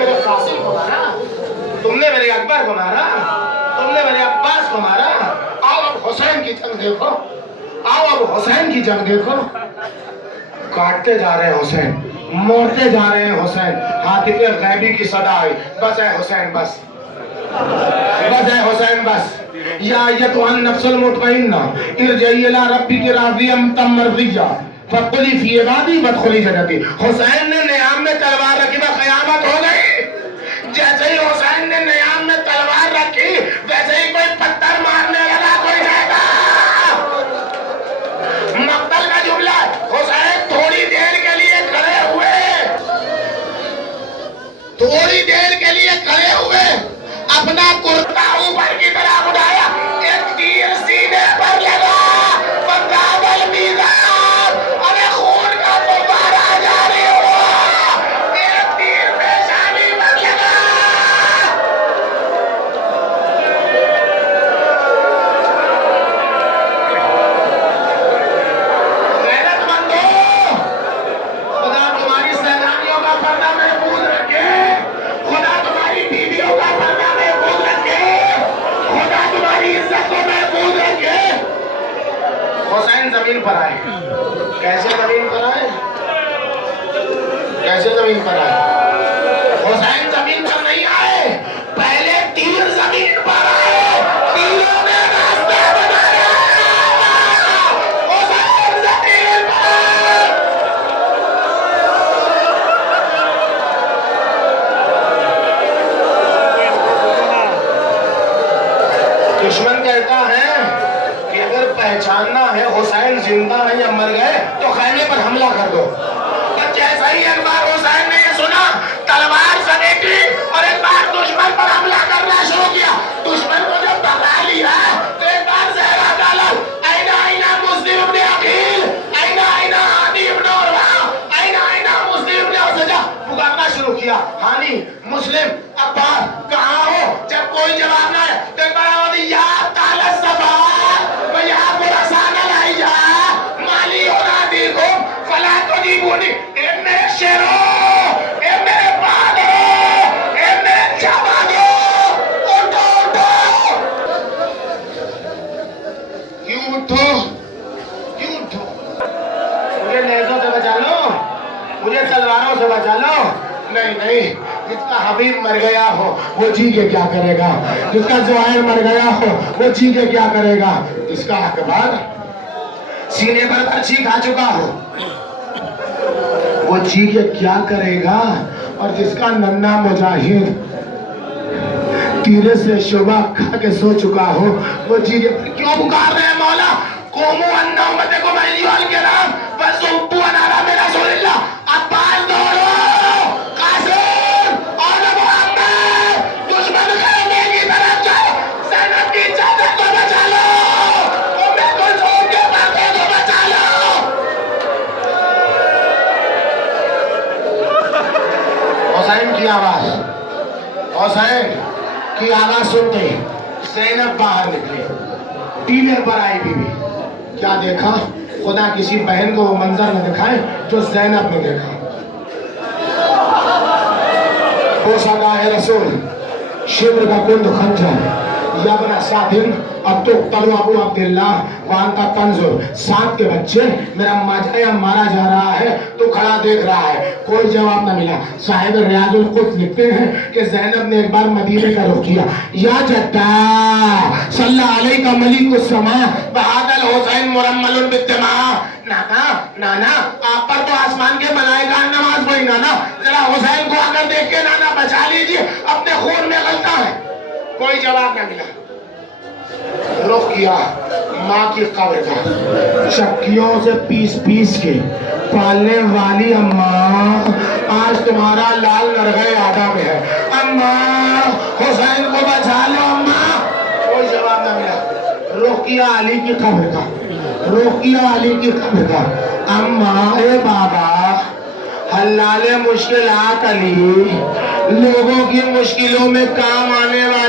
मेरे कासिम को मारा, तुमने मेरे अकबर को मारा, तुमने मेरे अब्बास को मारा। आओ अब हुसैन की जंग देखो, आओ अब हुसैन की जंग देखो। काटते जा रहे हैं हुसैन, मोड़ते जा रहे हैं हुसैन। हाथी पे गैबी की सदा आई, बस है हुसैन बस, बस है हुसैन बस। या अय्यतुहन नफ्सुल मुतमइन्ना इरजिई इला रब्बिकी राज़ियतम मर्ज़िय्या फदखुली फ़ी इबादी वदखुली जन्नती। हुसैन ने नियाम में तलवार रखी तो क़यामत हो गई। जैसे ही हुसैन ने नियाम में तलवार रखी वैसे ही कोई पत्थर मारने लगा, कोई जाएगा। मक्तल का जुमला, हुसैन थोड़ी देर के लिए खड़े हुए, थोड़ी देर के लिए खड़े हुए, अपना कुर्ता ऊपर की तरफ उठाया, एक तीर सीने पर लगा, पंजाबल मीज़ान, अरे खून का फव्वारा जारी हुआ, एक तीर पेशानी पर लगा। गैरतमंदों, खुदा तुम्हारी सैलानियों का पर्दा महफूज रखे, खुदा तुम्हारी बीवियों का पर्दा महफूज रखे, खुदा तुम्हारी इज्जत को महफूज रखे। हुसैन जमीन पर आए। कैसे जमीन पर आए? कैसे जमीन पर आए? हुसैन जमीन पर नहीं आए, पहले तीर जमीन पर आए, तीरों ने रास्ता बनाया। हुसैन जमीन पर। दुश्मन कहता है कि अगर पहचानना है हुसैन जिंदा है या मर गए तो खैमे पर हमला कर दो। पर जैसा ही एक बार हुसैन ने ये सुना, तलवार समेटी और एक बार दुश्मन पर हमला करना शुरू किया। दुश्मन को जब भगा लिया तो एक बार ज़हरा डाला, ऐना ऐना मुस्लिम इब्न अकील, ऐना ऐना हानी इब्न उरवा, ऐना ऐना मुस्लिम इब्न उसजा, पुकारना शुरू किया। हानी, मुस्लिम, अब्बास कहाँ हो? जब कोई जवाब ना है तो एक बार आवाज़, या ताला सफा या खुरासान अलैया माली होना देखो फला तो दी बोली। ए मेरे शेरों, ए मेरे बहादुरों, ए मेरे जवानों, उठो उठो। क्यों उठो? क्यों उठो? मुझे नेज़ों से बचा लो, मुझे तलवारों से बचा लो। नहीं नहीं, जिसका हबीब मर गया हो वो जी के क्या करेगा, जिसका ज़ुहैर मर गया हो वो जी के क्या करेगा, जिसका अकबर सीने पर पर्ची खा चुका हो वो जी के क्या करेगा, और जिसका नन्ना मुजाहिद तीरे से शुबा खा के सो चुका हो वो जी के क्यों पुकार रहे हैं मौला? कोमो अन्ना उम्मते को मैलियोल के नाम बस उब्बू अनारा मेरा सोलिल्ला। अब्बास दौड़ो, कासिम और मोहम्मद, दुश्मन खैमे की तरफ जाओ, ज़ैनब की चादर को बचा लो, उम्मे कुलसूम के पर्दे को बचा लो। हुसैन की आवाज, हुसैन की आवाज सुनते ज़ैनब बाहर निकले, टीले पर आई बीवी। क्या देखा? खुदा किसी बहन को वो मंजर न दिखाए जो ज़ैनब ने देखा। पोशागाह रसूल, शिब्र का कुंद खंजर, यबना सादिन अब तो तलु अबू अब्दुल्लाह वान का तंजुर, साथ के बच्चे मेरा मजाया मारा जा रहा है तो खड़ा देख रहा है। कोई जवाब न मिला। साहिब रियाजुल कुद्स लिखते हैं कि ज़ैनब ने एक बार मदीने का रुख किया। या जद्दा सल्लल्लाहु अलैहि का मलिकुस समा बहादल हुसैन मुरम्मलुल बिद्दमा। नाना नाना, आप पर तो आसमान के मलाइका नमाज पढ़ी। नाना जरा हुसैन को आकर देख के नाना बचा लीजिए, अपने खून में गलता है। कोई जवाब न मिला। रुख किया माँ की कब्र का, चक्कियों से पीस पीस के पालने वाली अम्मा, आज तुम्हारा लाल नरगे आटा में है। अम्मा हुसैन को बचा लो अम्मा। कोई जवाब न मिला। रुख किया अली की कब्र का, रुख किया अली की कब्र का। अम्मा ए बाबा, हल्लाले मुश्किलात अली, लोगों की मुश्किलों में काम आने वाला